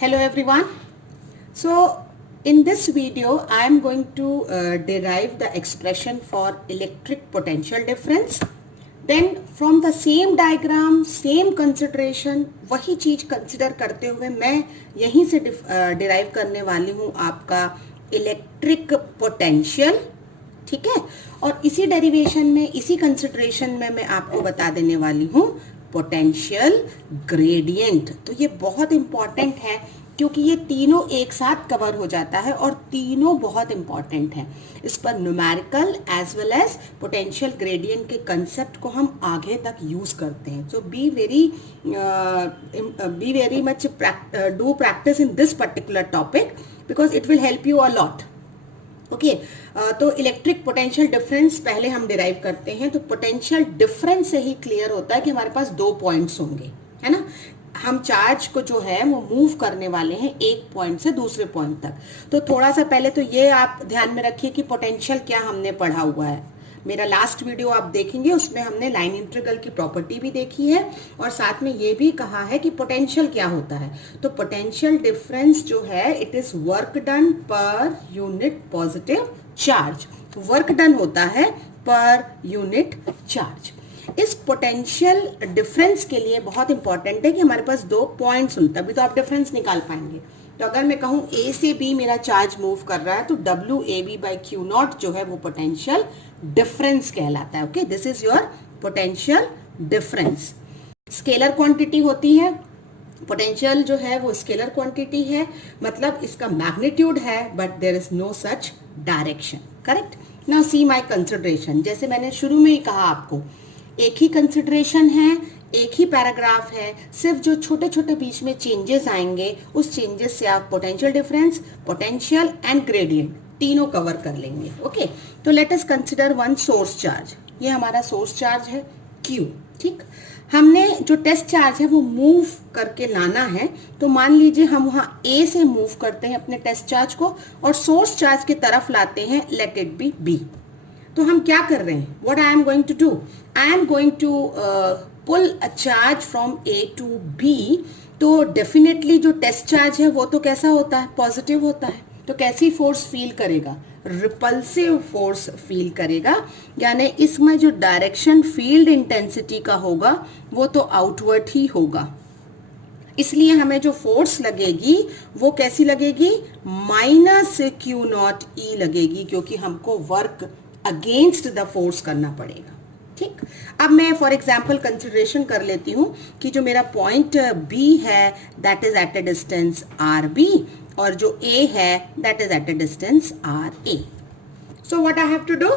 Hello everyone. So in this video I am going to derive the expression for electric potential difference. Then from the same diagram, same consideration, वही चीज consider करते हुए मैं यहीं से derive करने वाली हूँ आपका इलेक्ट्रिक पोटेंशियल. ठीक है, और इसी डेरिवेशन में, इसी कंसिडरेशन में मैं आपको बता देने वाली हूँ पोटेंशियल ग्रेडियंट. तो ये बहुत इंपॉर्टेंट है क्योंकि ये तीनों एक साथ कवर हो जाता है और तीनों बहुत इंपॉर्टेंट हैं. इस पर numerical as well as potential gradient के कंसेप्ट को हम आगे तक यूज करते हैं. So be very much do practice in this particular topic because it will help you a lot. Okay, तो इलेक्ट्रिक पोटेंशियल डिफरेंस पहले हम डिराइव करते हैं. तो पोटेंशियल डिफरेंस से ही क्लियर होता है कि हमारे पास दो पॉइंट्स होंगे, है ना. हम चार्ज को जो है वो मूव करने वाले हैं एक पॉइंट से दूसरे पॉइंट तक. तो थोड़ा सा पहले तो ये आप ध्यान में रखिए कि पोटेंशियल क्या हमने पढ़ा हुआ है. मेरा लास्ट वीडियो आप देखेंगे, उसमें हमने लाइन इंटीग्रल की प्रॉपर्टी भी देखी है और साथ में ये भी कहा है कि पोटेंशियल क्या होता है. तो पोटेंशियल डिफरेंस जो है it is work done per unit positive charge. Work done होता है पर यूनिट चार्ज. इस पोटेंशियल डिफरेंस के लिए बहुत इंपॉर्टेंट है कि हमारे पास दो पॉइंट्स हों, तभी तो आप डिफरेंस निकाल पाएंगे. तो अगर मैं कहूं ए से बी मेरा चार्ज मूव कर रहा है तो W A B by Q not जो है वो पोटेंशियल डिफरेंस कहलाता है. Okay, this is your potential difference. Scalar quantity होती है. पोटेंशियल जो है वो स्केलर क्वांटिटी है, मतलब इसका मैग्नीट्यूड है but there is no such direction. Correct. Now see my consideration. जैसे मैंने शुरू में ही कहा आपको, एक ही कंसिडरेशन है, एक ही पैराग्राफ है, सिर्फ जो छोटे छोटे बीच में चेंजेस आएंगे उस चेंजेस से आप potential difference, potential and gradient तीनों कवर कर लेंगे. ओके, तो let us consider one source charge. ये हमारा सोर्स चार्ज है Q. ठीक, हमने जो टेस्ट चार्ज है वो मूव करके लाना है. तो मान लीजिए हम वहाँ A से मूव करते हैं अपने टेस्ट चार्ज को और सोर्स चार्ज की तरफ लाते हैं, लेट इट बी B. तो हम क्या कर रहे हैं? What I am going to do? I am going to pull a charge from A to B. तो डेफिनेटली जो टेस्ट चार्ज है वो तो कैसा होता है? पॉजिटिव होता है. तो कैसी फोर्स फील करेगा? रिपल्सिव फोर्स फील करेगा. यानी इसमें जो डायरेक्शन फील्ड इंटेंसिटी का होगा वो तो आउटवर्ड ही होगा. इसलिए हमें जो फोर्स लगेगी वो कैसी लगेगी? माइनस क्यू नॉट ई लगेगी, क्योंकि हमको वर्क अगेंस्ट द फोर्स करना पड़ेगा. ठीक, अब मैं फॉर एग्जाम्पल कंसिडरेशन कर लेती हूँ कि जो मेरा पॉइंट B है that is at a distance RB और जो A है that is at a distance RA. So what I have to do?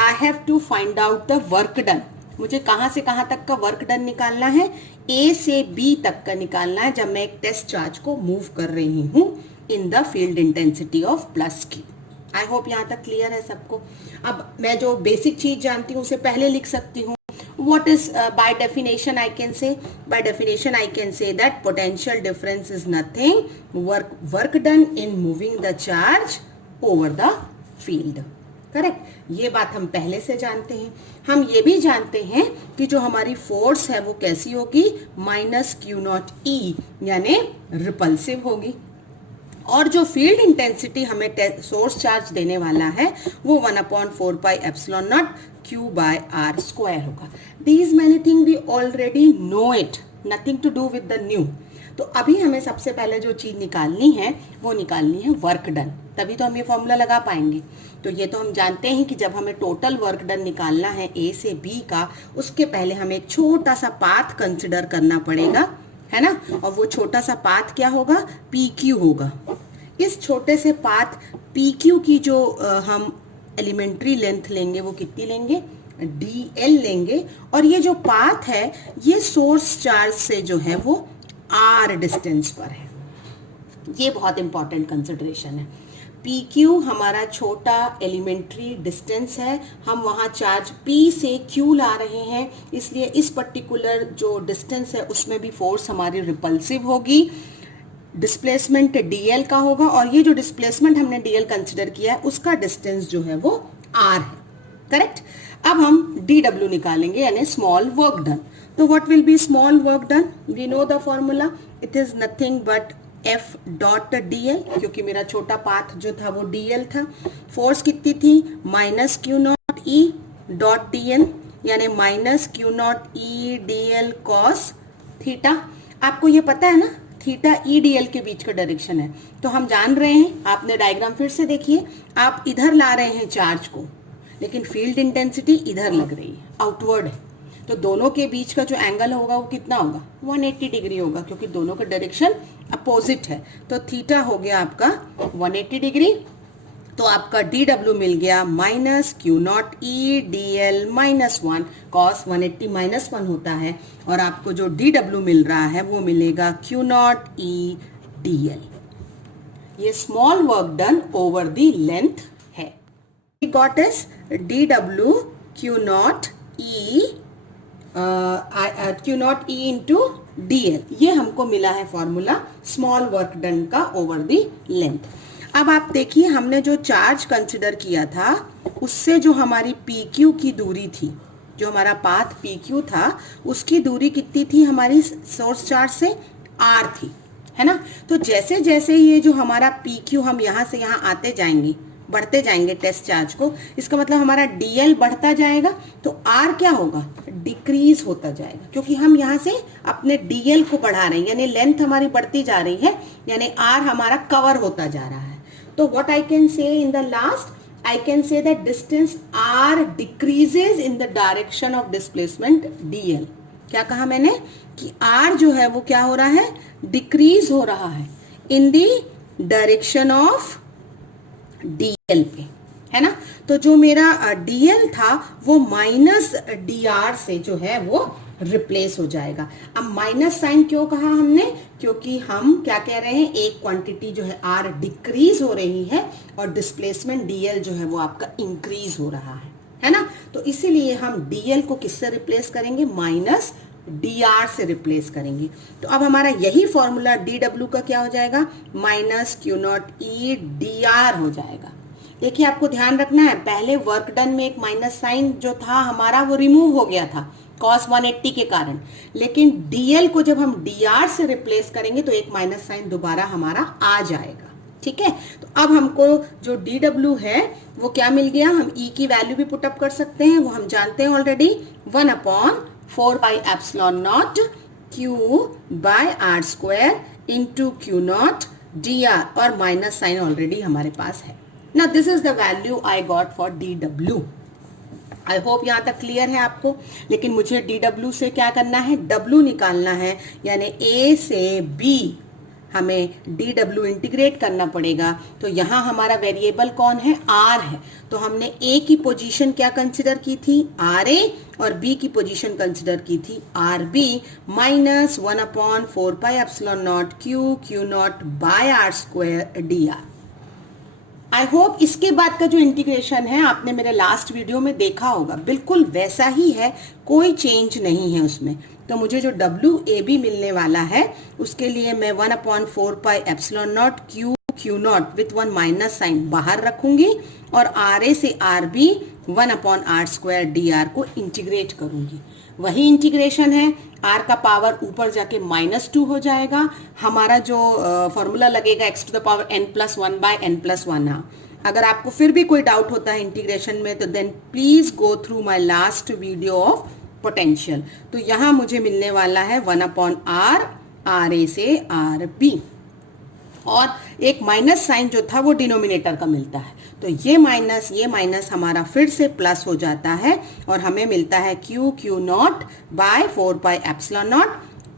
I have to find out the work done. मुझे कहाँ से कहाँ तक का वर्क डन निकालना है? A से B तक का निकालना है जब मैं एक टेस्ट चार्ज को मूव कर रही हूँ इन the field intensity of plus Q. I hope यहाँ तक क्लियर है सबको. अब मैं जो बेसिक चीज जानती हूँ उसे पहले लिख सकती हूँ. What is by definition I can say? By definition I can say that potential difference is nothing work done in moving the charge over the field. Correct. ये बात हम पहले से जानते हैं. हम ये भी जानते हैं कि जो हमारी फोर्स है वो कैसी होगी? माइनस क्यू नॉट ई, यानी रिपल्सिव होगी. और जो फील्ड इंटेंसिटी हमें सोर्स चार्ज देने वाला है वो 1/4 pi epsilon naught Q by R square होगा. These many thing we already know it, nothing to do with the new. तो अभी हमें सबसे पहले जो चीज निकालनी है वो निकालनी है वर्क डन, तभी तो हम ये फॉर्मूला लगा पाएंगे. तो ये तो हम जानते हैं कि जब हमें टोटल वर्क डन निकालना है A से B का, उसके पहले हमें एक छोटा सा पाथ कंसिडर करना पड़ेगा, है ना. और वो छोटा सा पाथ क्या होगा? PQ होगा. इस छोटे से पाथ PQ की जो हम एलिमेंट्री लेंथ लेंगे वो कितनी लेंगे? DL लेंगे. और ये जो पाथ है ये सोर्स चार्ज से जो है वो R डिस्टेंस पर है. ये बहुत इंपॉर्टेंट कंसिडरेशन है. PQ हमारा छोटा एलिमेंट्री डिस्टेंस है, हम वहाँ चार्ज P से Q ला रहे हैं, इसलिए इस पर्टिकुलर जो डिस्टेंस है उसमें भी फोर्स हमारी रिपल्सिव होगी. डिस्प्लेसमेंट DL का होगा और ये जो डिस्प्लेसमेंट हमने DL कंसिडर किया है उसका डिस्टेंस जो है वो R है. करेक्ट. अब हम DW निकालेंगे, यानी स्मॉल वर्क डन. तो what will be small work done? We know the formula. It is nothing but F dot D L, क्योंकि मेरा छोटा पाथ जो था वो डी एल था। फोर्स कितनी थी, minus Q naught E dot D L, यानी minus Q naught E D L cos theta. आपको ये पता है ना, थीटा ई डी एल के बीच का डायरेक्शन है, तो हम जान रहे हैं, आपने डायग्राम फिर से देखिए, आप इधर ला रहे हैं चार्ज को, लेकिन फील्ड इंटेंसिटी इधर लग रही है, आउटवर्ड है, तो दोनों के बीच का जो एंगल होगा वो कितना होगा, 180 डिग्री होगा, क्योंकि दोनों का डायरेक्शन अपोजिट है। तो थीटा हो गया आपका 180 डिग्री। तो आपका डी डब्ल्यू मिल गया minus Q naught E D L minus 1, cos 180 minus 1 होता है, और आपको जो डी डब्ल्यू मिल रहा है वो मिलेगा Q naught E D L. ये small work done over the length है। Got is D W Q naught E into D L, ये हमको मिला है फॉर्मूला स्मॉल वर्क डन का ओवर द लेंथ। अब आप देखिए, हमने जो चार्ज कंसिडर किया था उससे जो हमारी पी क्यू की दूरी थी, जो हमारा पाथ पी क्यू था, उसकी दूरी कितनी थी हमारी सोर्स चार्ज से, आर थी, है ना। तो जैसे जैसे ये जो हमारा पी क्यू हम यहाँ से यहाँ आते जाएंगे, बढ़ते जाएंगे टेस्ट चार्ज को, इसका मतलब हमारा डीएल बढ़ता जाएगा, तो आर क्या होगा, डिक्रीज होता जाएगा, क्योंकि हम यहाँ से अपने डीएल को बढ़ा रहे हैं, यानी लेंथ हमारी बढ़ती जा रही है, यानी आर हमारा कवर होता जा रहा है। तो what I can say in the last, I can say that distance r decreases in the direction of displacement dl। क्या कहा मैंने कि r जो है वो क्या हो रहा है, डिक्रीज हो रहा है in the direction of dl पे, है ना। तो जो मेरा dl था वो माइनस dr से जो है वो रिप्लेस हो जाएगा। अब माइनस साइन क्यों कहा हमने, क्योंकि हम क्या कह रहे हैं, एक क्वांटिटी जो है आर डिक्रीज हो रही है और डिस्प्लेसमेंट डीएल जो है वो आपका इंक्रीज हो रहा है ना। तो इसीलिए हम डीएल को किससे रिप्लेस करेंगे, माइनस डी आर से रिप्लेस करेंगे। तो अब हमारा यही फॉर्मूला डी डब्ल्यू का क्या हो जाएगा, minus Q naught E D R हो जाएगा। देखिए आपको ध्यान रखना है, पहले वर्क डन में एक माइनस साइन जो था हमारा वो रिमूव हो गया था cos 180 के कारण, लेकिन dl को जब हम dr से रिप्लेस करेंगे तो एक माइनस साइन दोबारा हमारा आ जाएगा, ठीक है। तो अब हमको जो dw है वो क्या मिल गया, हम e की वैल्यू भी पुट अप कर सकते हैं, वो हम जानते हैं already, 1/4πε0 q by R square into Q naught dr, और माइनस साइन ऑलरेडी हमारे पास है ना। This is the value I got for dw। I hope यहाँ तक क्लियर है आपको। लेकिन मुझे dw से क्या करना है, w निकालना है, यानी a से b हमें dw इंटीग्रेट करना पड़ेगा। तो यहाँ हमारा वेरिएबल कौन है, r है, तो हमने a की पोजीशन क्या कंसिडर की थी, ra, और b की पोजीशन कंसिडर की थी rb, minus 1/4πε0 q naught by R square dr। I hope इसके बाद का जो इंटीग्रेशन है आपने मेरे लास्ट वीडियो में देखा होगा, बिल्कुल वैसा ही है, कोई चेंज नहीं है उसमें। तो मुझे जो WAB मिलने वाला है उसके लिए मैं 1/4πε0 Q naught with 1 minus sign बाहर रखूंगी, और RA से RB 1/r² dr को इंटीग्रेट करूंगी। वही इंटीग्रेशन है, r का पावर ऊपर जाके -2 हो जाएगा, हमारा जो फॉर्मूला लगेगा x⁻n+1/n+1। अगर आपको फिर भी कोई डाउट होता है इंटीग्रेशन में तो then please go through my last video of potential. तो यहाँ मुझे मिलने वाला है 1/r RA से RB, और एक माइनस साइन जो था वो डिनोमिनेटर का मिलता है, तो ये माइनस हमारा फिर से प्लस हो जाता है, और हमें मिलता है Q naught by 4πε0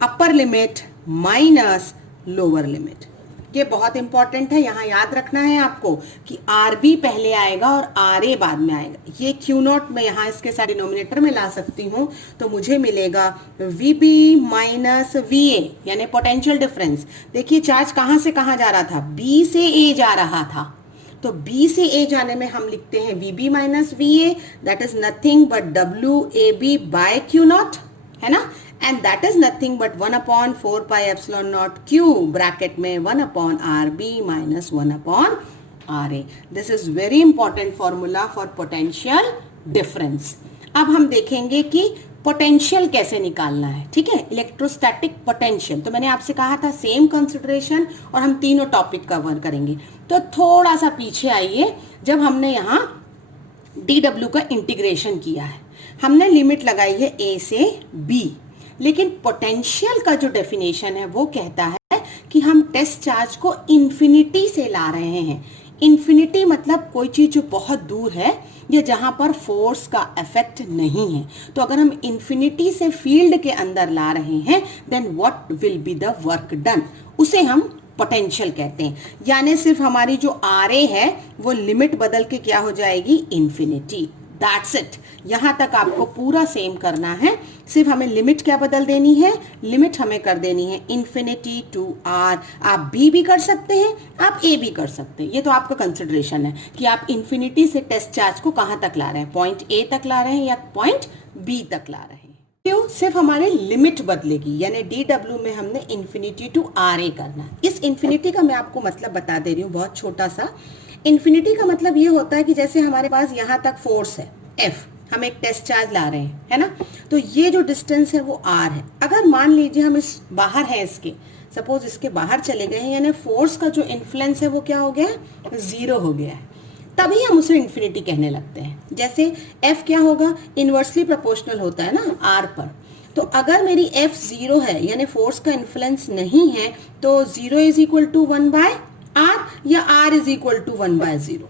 upper limit minus lower limit. ये बहुत इंपॉर्टेंट है, यहाँ याद रखना है आपको कि RB पहले आएगा और RA बाद में आएगा। ये क्यू नॉट मैं यहाँ इसके साथ डिनोमिनेटर में ला सकती हूँ, तो मुझे मिलेगा VB माइनस VA, यानी पोटेंशियल डिफरेंस। देखिए चार्ज कहाँ से कहाँ जा रहा था, B से A जा रहा था, तो B से A जाने में हम लिखते हैं VB minus VA, that is nothing but WAB by Q naught, है ना, and that is nothing but 1/4πε0 Q bracket में 1/RB minus 1/RA। This is very important formula for potential difference. अब हम देखेंगे कि पोटेंशियल कैसे निकालना है, ठीक है, इलेक्ट्रोस्टैटिक पोटेंशियल। तो मैंने आपसे कहा था सेम कंसिडरेशन और हम तीनों टॉपिक कवर करेंगे। तो थोड़ा सा पीछे आइए, जब हमने यहाँ DW का इंटीग्रेशन किया है, हमने लिमिट लगाई है A से B, लेकिन पोटेंशियल का जो डेफिनेशन है वो कहता है कि हम टेस्ट चार्ज को इन्फिनिटी से ला रहे हैं। इन्फिनिटी मतलब कोई चीज जो बहुत दूर है या जहां पर फोर्स का इफेक्ट नहीं है। तो अगर हम इन्फिनिटी से फील्ड के अंदर ला रहे हैं, then what will be the work done, उसे हम पोटेंशियल कहते हैं। यानी सिर्फ हमारी जो RA है वो लिमिट बदल के क्या हो जाएगी, इन्फिनिटी। That's it. यहां तक आपको पूरा सेम करना है, सिर्फ हमें लिमिट क्या बदल देनी है, लिमिट हमें कर देनी है इन्फिनिटी टू R। आप B भी कर सकते हैं, आप A भी कर सकते हैं, ये तो आपका कंसिडरेशन है कि आप इन्फिनिटी से टेस्ट चार्ज को कहां तक ला रहे हैं, पॉइंट A तक ला रहे हैं या पॉइंट B तक ला रहे हैं। क्यों, सिर्फ हमारे लिमिट बदलेगी, यानी DW में हमने इन्फिनिटी टू RA करना है। इस इन्फिनिटी का मैं आपको मतलब बता दे रही हूँ, बहुत छोटा सा। इन्फिनिटी का मतलब ये होता है कि जैसे हमारे पास यहाँ तक फोर्स है F, हम एक टेस्ट चार्ज ला रहे हैं, है ना, तो ये जो डिस्टेंस है वो R है। अगर मान लीजिए हम इस बाहर हैं इसके, सपोज इसके बाहर चले गए हैं, यानी फोर्स का जो इन्फ्लुएंस है वो क्या हो गया है, 0 हो गया है, तभी हम उसे इन्फिनिटी कहने लगते हैं। जैसे F क्या होगा, इनवर्सली प्रोपोर्शनल होता है ना R पर। तो अगर मेरी F 0 है, यानी फोर्स का इन्फ्लुएंस नहीं है, तो 0 इज इक्वल टू 1/R या R इज इक्वल टू 1/0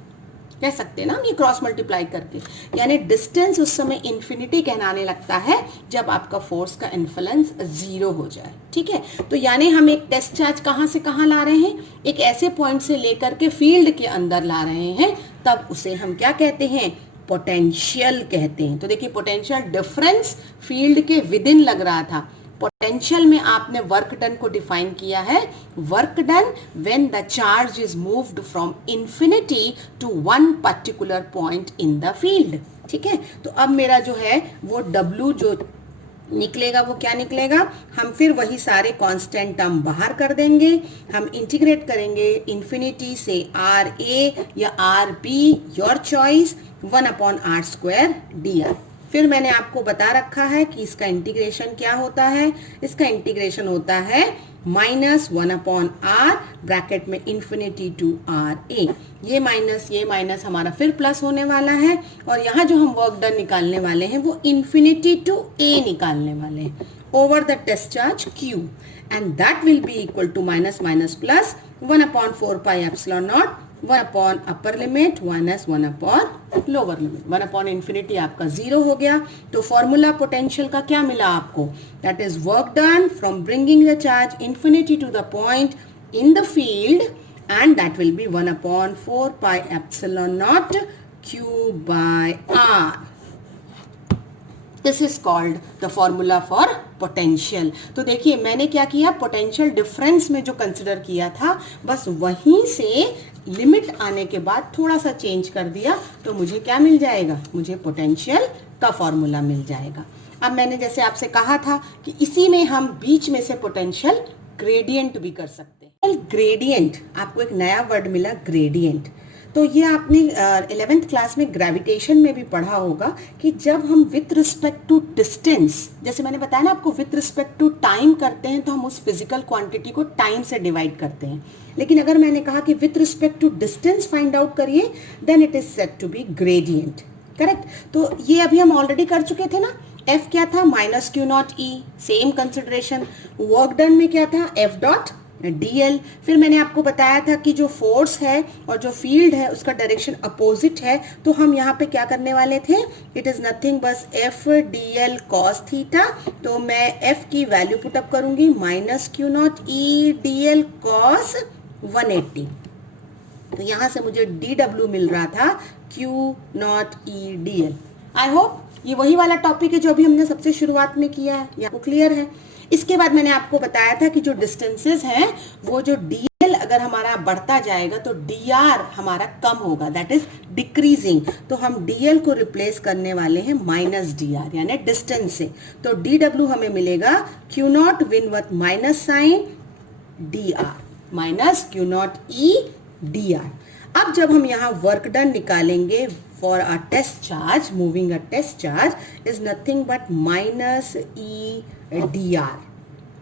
कह सकते हैं ना हम, ये क्रॉस मल्टीप्लाई करके। यानी डिस्टेंस उस समय इन्फिनिटी कहलाने लगता है जब आपका फोर्स का इन्फ्लुएंस 0 हो जाए, ठीक है। तो यानी हम एक टेस्ट चार्ज कहां से कहां ला रहे हैं, एक ऐसे पॉइंट से लेकर के फील्ड के अंदर ला रहे हैं, तब उसे हम क्या कहते हैं, पोटेंशियल कहते हैं। तो देखिए, पोटेंशियल डिफरेंस फील्ड के विद इन लग रहा था, पोटेंशियल में आपने वर्क डन को डिफाइन किया है, work done when the charge is moved from infinity to one particular point in the field, ठीक है। तो अब मेरा जो है वो W जो निकलेगा वो क्या निकलेगा, हम फिर वही सारे कांस्टेंट टर्म बाहर कर देंगे, हम इंटीग्रेट करेंगे इन्फिनिटी से RA या RB, your choice, 1/R² dr। फिर मैंने आपको बता रखा है कि इसका इंटीग्रेशन क्या होता है, इसका इंटीग्रेशन होता है -1/R ब्रैकेट में इन्फिनिटी टू RA। ये माइनस हमारा फिर प्लस होने वाला है, और यहाँ जो हम वर्क डन निकालने वाले हैं वो इन्फिनिटी टू A निकालने वाले हैं over the test charge Q, and that will be equal to minus minus plus 1/4πε0, 1 upper limit minus 1 lower limit, 1 infinity आपका 0 हो गया। तो फॉर्मूला पोटेंशियल का क्या मिला आपको, that is work done from bringing the charge infinity to the point in the field, and that will be 1/4πε0 Q/R. This is called the formula for potential. तो देखिए मैंने क्या किया, पोटेंशियल डिफरेंस में जो कंसिडर किया था बस वहीं से लिमिट आने के बाद थोड़ा सा चेंज कर दिया, तो मुझे क्या मिल जाएगा, मुझे पोटेंशियल का फॉर्मूला मिल जाएगा। अब मैंने जैसे आपसे कहा था कि इसी में हम बीच में से पोटेंशियल ग्रेडियंट भी कर सकते हैं। ग्रेडियंट, आपको एक नया वर्ड मिला, ग्रेडियंट। तो ये आपने 11th क्लास में ग्रेविटेशन में भी पढ़ा होगा कि जब हम विथ रिस्पेक्ट टू डिस्टेंस, जैसे मैंने बताया ना आपको, विथ रिस्पेक्ट टू टाइम करते हैं तो हम उस फिजिकल क्वांटिटी को टाइम से डिवाइड करते हैं, लेकिन अगर मैंने कहा कि with respect to distance find out करिए, then it is said to be gradient, correct. तो ये अभी हम ऑलरेडी कर चुके थे ना, F क्या था, -Q0E, same consideration. Work done में क्या था, F.dl। फिर मैंने आपको बताया था कि जो फोर्स है और जो फील्ड है उसका डायरेक्शन अपोजिट है, तो हम यहाँ पे क्या करने वाले थे, इट इज नथिंग बस F.dl cos थीटा। तो मैं F की वैल्यू पुटअप करूंगी -Q0E dl cos 180। तो यहाँ से मुझे dw मिल रहा था Q0E dl। आई होप ये वही वाला टॉपिक है जो अभी हमने सबसे शुरुआत में किया है, ये आपको क्लियर है। इसके बाद मैंने आपको बताया था कि जो डिस्टेंसेस हैं वो जो dl अगर हमारा बढ़ता जाएगा तो dr हमारा कम होगा, दैट इज डिक्रीजिंग। तो हम dl को रिप्लेस करने वाले हैं -dr यानी डिस्टेंस से। तो dw हमें मिलेगा Q0 with minus sign dr -Q0E dr। अब जब हम यहाँ वर्क डन निकालेंगे for a test charge, moving a test charge is nothing but minus E dr.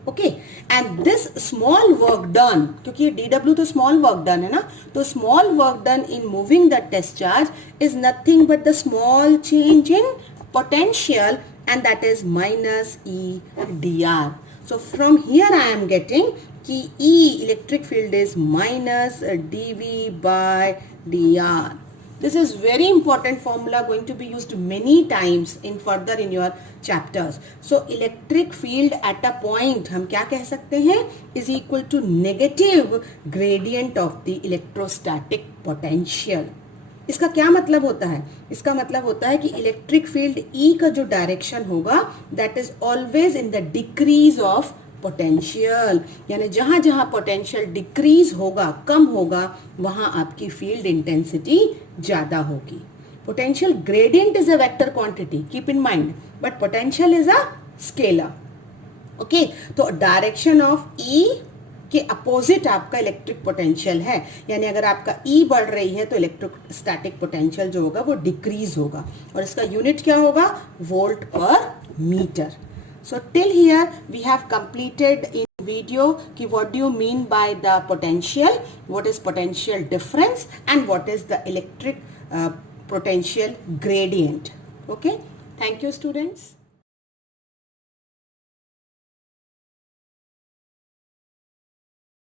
Okay, and this small work done, क्योंकि dw तो small work done है ना, तो small work done in moving the test charge is nothing but the small change in potential, and that is minus E dr. So from here I am getting कि E electric field is minus dV by dr. This is very important formula, going to be used many times in further in your chapters. So electric field at a point हम क्या कह सकते हैं, is equal to negative gradient of the electrostatic potential. इसका क्या मतलब होता है? इसका मतलब होता है कि इलेक्ट्रिक फील्ड E का जो डायरेक्शन होगा that is always in the decrease of potential, यानी जहां जहां पोटेंशियल डिक्रीज होगा, कम होगा, वहां आपकी फील्ड इंटेंसिटी ज्यादा होगी. Potential gradient is a vector quantity, keep in mind, but potential is a scalar. Okay, तो डायरेक्शन ऑफ ई के अपोजिट आपका इलेक्ट्रिक पोटेंशियल है, यानी अगर आपका ई बढ़ रही है तो इलेक्ट्रोस्टैटिक पोटेंशियल जो होगा वो डिक्रीज होगा, और इसका यूनिट क्या होगा, वोल्ट पर metre. So till here we have completed in video ki what do you mean by the potential, what is potential difference, and what is the electric potential gradient. Okay, thank you students.